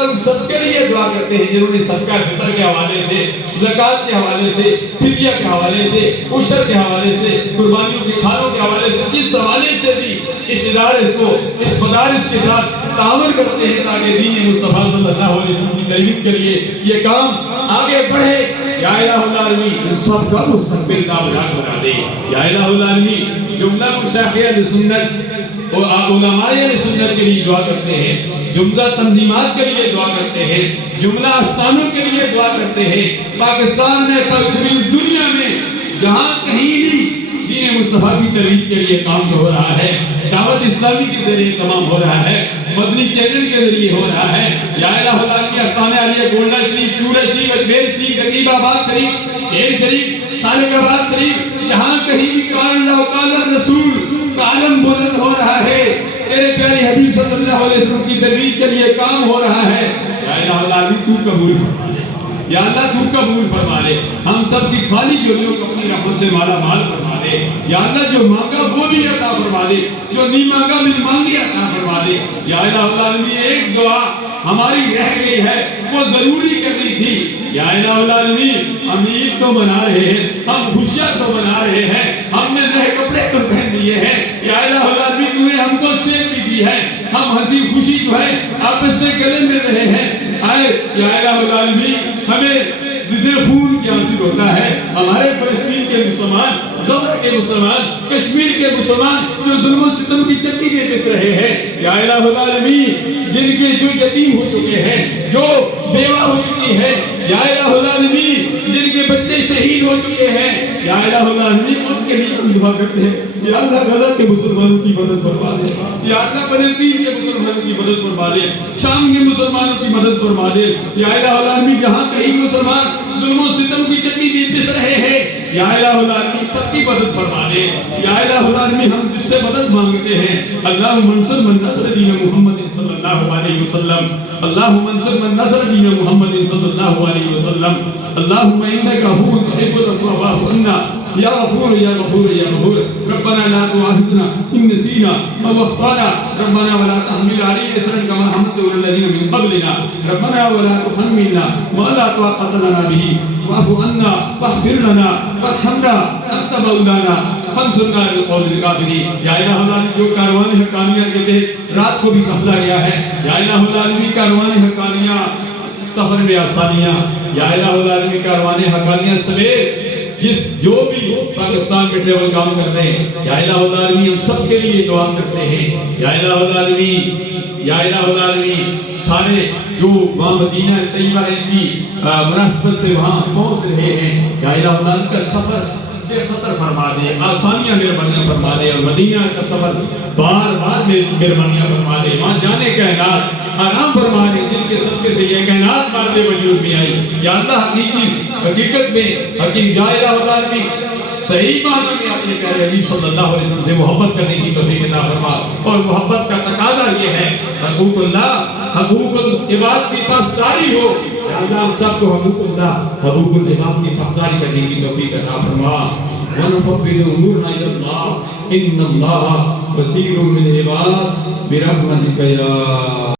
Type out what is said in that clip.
ہم سب کے لیے دعا کرتے ہیں جنہوں نے صدقہ فطر کے حوالے سے، زکوٰۃ کے حوالے سے، فدیہ کے حوالے سے، عشر کے حوالے سے، قربانیوں کے کھانوں کے حوالے سے، جس حوالے سے بھی اس ادارے کو، اس مدارس کے ساتھ تعاون کرتے ہیں تاکہ دین مصطفیٰ صلی اللہ علیہ وسلم کی ترویج کے لیے یہ کام آگے بڑھے۔ یا الہ العالمین ان سب کا مستقبل کامیاب بنا دے۔ یا الہ العالمین جملہ مشایخ اہل سنت اور علماء اہل سنت کے لیے دعا کرتے ہیں، جملہ تنظیمات کے لیے دعا کرتے ہیں، جملہ آستانوں کے لیے دعا کرتے ہیں۔ پاکستان میں پوری دنیا میں جہاں کہیں بھی دین مصطفیٰ کی ترویج کے لیے کام ہو رہا ہے، دعوت اسلامی کے ذریعے تمام ہو رہا ہے، مدنی چینل کے ذریعے ہو رہا ہے۔ یا الہ العالمین آستانہ عالیہ گونڈہ شریف، چورہ شریف، اجمیر شریف، عقیب آباد شریف، ڈیر شریف، سالک آباد شریف، جہاں کہیں بھی قال اللہ قال رسول کا علم بلند ہو رہا ہے، تیرے پیارے حبیب صلی اللہ علیہ وسلم کی ترویج کے لیے کام ہو رہا ہے۔ یا الہ العالمین تو قبول فرما لے، یا اللہ تو قبول فرما لے، ہم سب کی خالی جولیوں کو اپنی رحمت سے مالا مال فرما دے۔ یا اللہ جو مانگا وہ بھی عطا فرما دے، جو نہیں مانگا بھی مانگی عطا فرما دے۔ یا الہ العالمین ایک دعا ہماری رہ گئی ہے، وہ ضروری کرنی تھی۔ یا الہ العالمین ہم عید تو منا رہے ہیں، ہم خوشیاں تو منا رہے ہیں، ہم نے نئے کپڑے تو پہن لیے ہیں۔ یا الہ العالمین تو نے ہم کو صحت بھی دی ہے، ہم ہنسی خوشی جو ہے آپس میں گلے مل رہے ہیں۔ آئے یا الہ العالمین ہمیں جتنے خون کی حاصل ہوتا ہے، ہمارے فلسطین کے مسلمان، غزہ کے مسلمان، کشمیر کے مسلمان جو ظلم و ستم کی چکی میں پس رہے ہیں، یا الہ العالمین جن کے جو یتیم ہو چکے ہیں، جو بیوہ ہو چکی ہے، یا الہ العالمین جن کے بچے شہید ہو چکے ہیں، یا الہ العالمین ان کے لیے ہم دعا کرتے ہیں۔ یا اللہ غزہ کے مسلمانوں کی مدد فرما دے، یا اللہ فلسطین کے مسلمانوں کی مدد فرما دے، شام کے مسلمانوں کی مدد فرما دے۔ یا الہ العالمین جہاں کہیں مسلمان ظلم و ستم کی چکی میں پس رہے ہیں، یا الہ العالمین سب کی مدد فرما دے۔ یا الہ العالمین ہم جس سے مدد مانگتے ہیں، اللہم انصر من نصر دین محمد صلی اللہ علیہ وسلم، اللہم انصر من نصر دین محمد صلی اللہ علیہ وسلم، اللہم انک عفو تحب العفو فاعف عنا یا غفور یا غفور یا غفور۔ ربنا لا تؤاخذنا ان نسینا او اخطانا، ربنا ولا تحمل علینا اصرا کما حملته على الذین من قبلنا، ربنا ولا تحملنا ما لا طاقة لنا به واعف عنا واغفر لنا وارحمنا انت مولانا فانصرنا على القوم الکافرین۔ یا الہ العالمین جو کاروان حقانیہ کے تحت رات کو بھی کہلا گیا ہے، یا الہ العالمین کاروان حقانیہ سفر میں آسانیاں، یا الہ العالمین کاروان حقانیہ سمیت جو بھی پاکستان میں ٹریول کام کر رہے ہیں، یا الہ العالمین ہم سب کے لیے دعا کرتے ہیں۔ یا الہ العالمین، یا الہ العالمین سارے جو وہاں مدینہ طیبہ کی مناسبت سے وہاں پہنچ رہے ہیں، یا الہ العالمین کا سفر بے خطر فرما دے، آسانیاں مہربانیاں فرما دے، اور مدینہ کا سفر بار بار مہربانیاں فرما دے، وہاں جانے کائنات آرام فرما دے، جن کے صدقے سے یہ کائنات مارے وجود میں آئی۔ یا اللہ حقیقت میں حقیق یا الہ العالمین صحیح معنی میں اپنے پیارے حبیب صلی اللہ علیہ وسلم سے محبت کرنے کی توفیق عطا فرما، اور محبت کا تقاضا یہ ہے حقوق اللہ، حقوق العباد کی پاسداری ہو۔ یا اللہ ہم سب کو حقوق اللہ، حقوق العباد کی پاسداری کرنے کی توفیق عطا فرما۔ وَنُفَوِّضُ أُمُورَنَا إِلَى اللَّهِ إِنَّ اللَّهَ بَصِيرٌ بِالْعِبَادِ بِرَحْمَتِكَ يَا